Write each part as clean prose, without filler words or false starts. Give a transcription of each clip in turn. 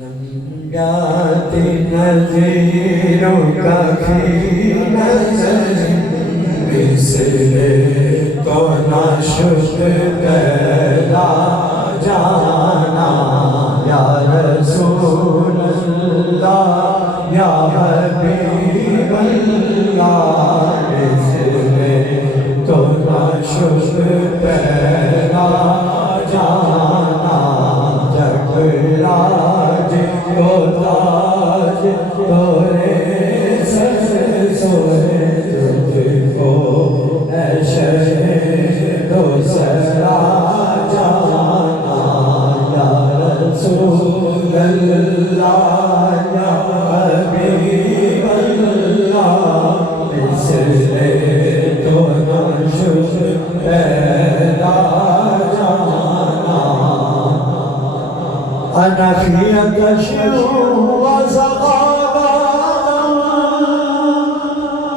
जाती नज़ीरों का फी नज़र मिसले तो ना शुद पैदा जाना या रसूल अल्लाह या हबीब अल्लाह मिसले तो ना शुद पैदा जाना जगराज को ताज तोरे सर सोए तुझको ऐशे दो सरा जाना या रसूल अल्लाह या हबीब अल्लाह इसलिए तो नशुद पैदा أنا فيك شو وزغابا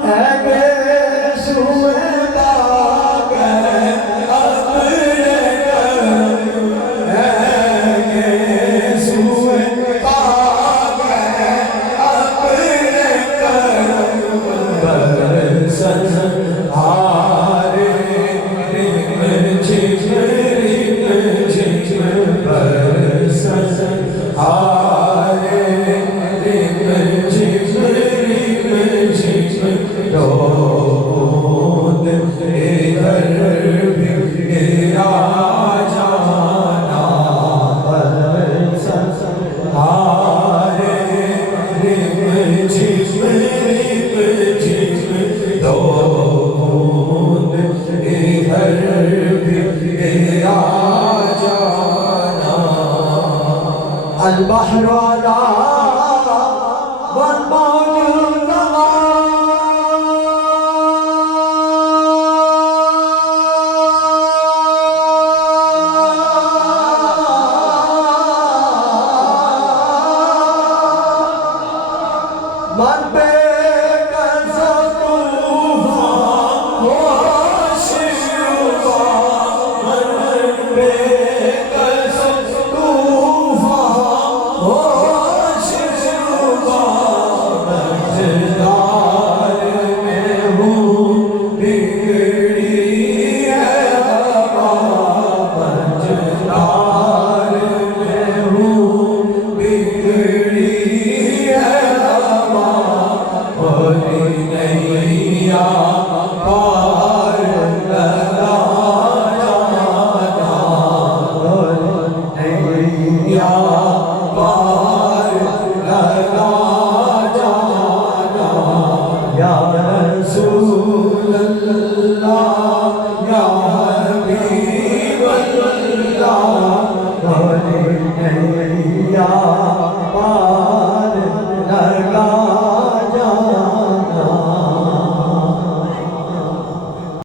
أجلس وداك أطلق أجلس وداك أطلق برسا البحر على والماء